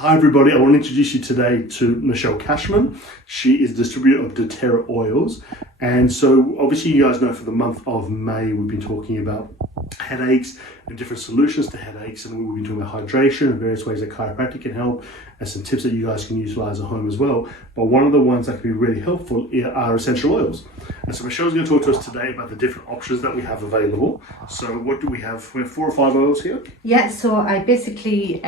Hi everybody, I want to introduce you today to Michelle Cashman. She is distributor of doTERRA oils. And so obviously you guys know for the month of May we've been talking about headaches and different solutions to headaches, and we've been talking about hydration and various ways that chiropractic can help and some tips that you guys can utilize at home as well. But one of the ones that can be really helpful are essential oils. And so Michelle's going to talk to us today about the different options that we have available. So what do we have? We have 4 or 5 oils here. Yeah, so I basically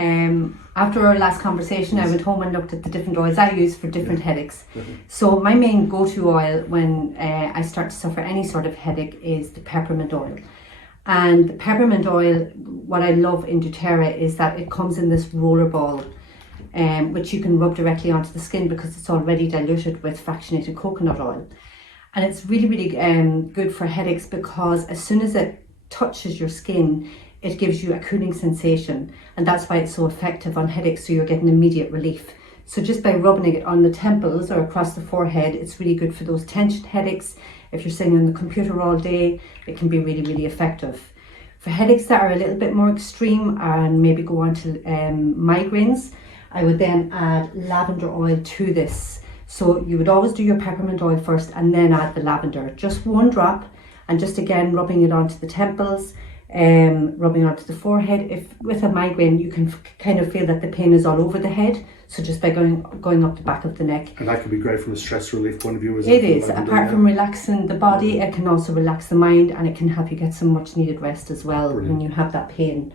after our last conversation, I went home and looked at the different oils I use for different headaches. So my main go-to oil when I start to suffer any sort of headache is the peppermint oil. And the peppermint oil, what I love in doTERRA is that it comes in this roller ball, which you can rub directly onto the skin because it's already diluted with fractionated coconut oil. And it's really, really good for headaches because as soon as it touches your skin, it gives you a cooling sensation, and that's why it's so effective on headaches, so you're getting immediate relief. So just by rubbing it on the temples or across the forehead, it's really good for those tension headaches. If you're sitting on the computer all day, it can be really, really effective. For headaches that are a little bit more extreme and maybe go on to migraines, I would then add lavender oil to this. So you would always do your peppermint oil first and then add the lavender, just 1 drop, and just again rubbing it onto the temples, rubbing onto the forehead. If with a migraine you can kind of feel that the pain is all over the head, so just by going up the back of the neck. And that can be great from a stress relief point of view. It is. Apart from relaxing the body, it can also relax the mind, and it can help you get some much needed rest as well. Brilliant. When you have that pain.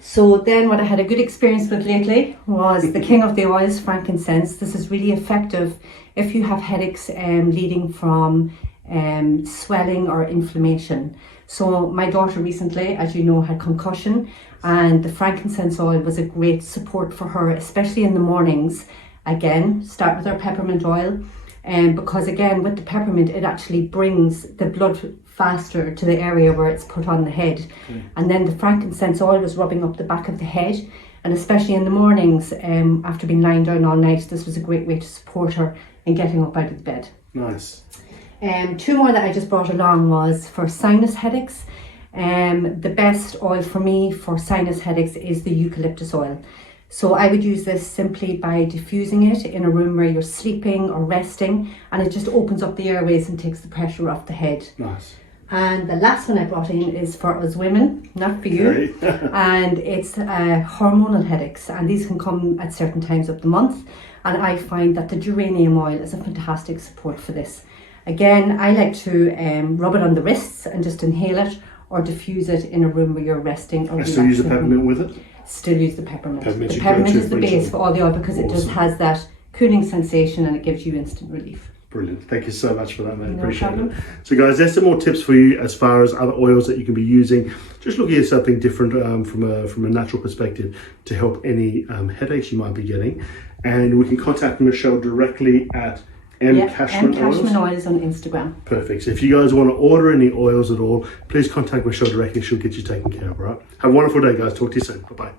So then what I had a good experience with lately was the king of the oils, frankincense. This is really effective if you have headaches leading from swelling or inflammation. So my daughter recently, as you know, had concussion, and the frankincense oil was a great support for her, especially in the mornings. Again, start with our peppermint oil, because again with the peppermint it actually brings the blood faster to the area where it's put on the head. And then the frankincense oil was rubbing up the back of the head, and especially in the mornings after being lying down all night, this was a great way to support her in getting up out of the bed. Nice. 2 more that I just brought along was for sinus headaches. The best oil for me for sinus headaches is the eucalyptus oil. So I would use this simply by diffusing it in a room where you're sleeping or resting, and it just opens up the airways and takes the pressure off the head. Nice. And the last one I brought in is for us women, not for you. And it's hormonal headaches, and these can come at certain times of the month, and I find that the geranium oil is a fantastic support for this. Again, I like to rub it on the wrists and just inhale it, or diffuse it in a room where you're resting. Or still use the peppermint with it? Still use the peppermint. The peppermint is the base for all the oil because it just has that cooling sensation and it gives you instant relief. Brilliant. Thank you so much for that, mate. No Appreciate problem. it. So guys, there's some more tips for you as far as other oils that you can be using. Just looking at something different from a natural perspective to help any headaches you might be getting. And we can contact Michelle directly at Cashman Oils on Instagram. Perfect. So if you guys want to order any oils at all, please contact Michelle directly. She'll get you taken care of, all right? Have a wonderful day, guys. Talk to you soon. Bye-bye.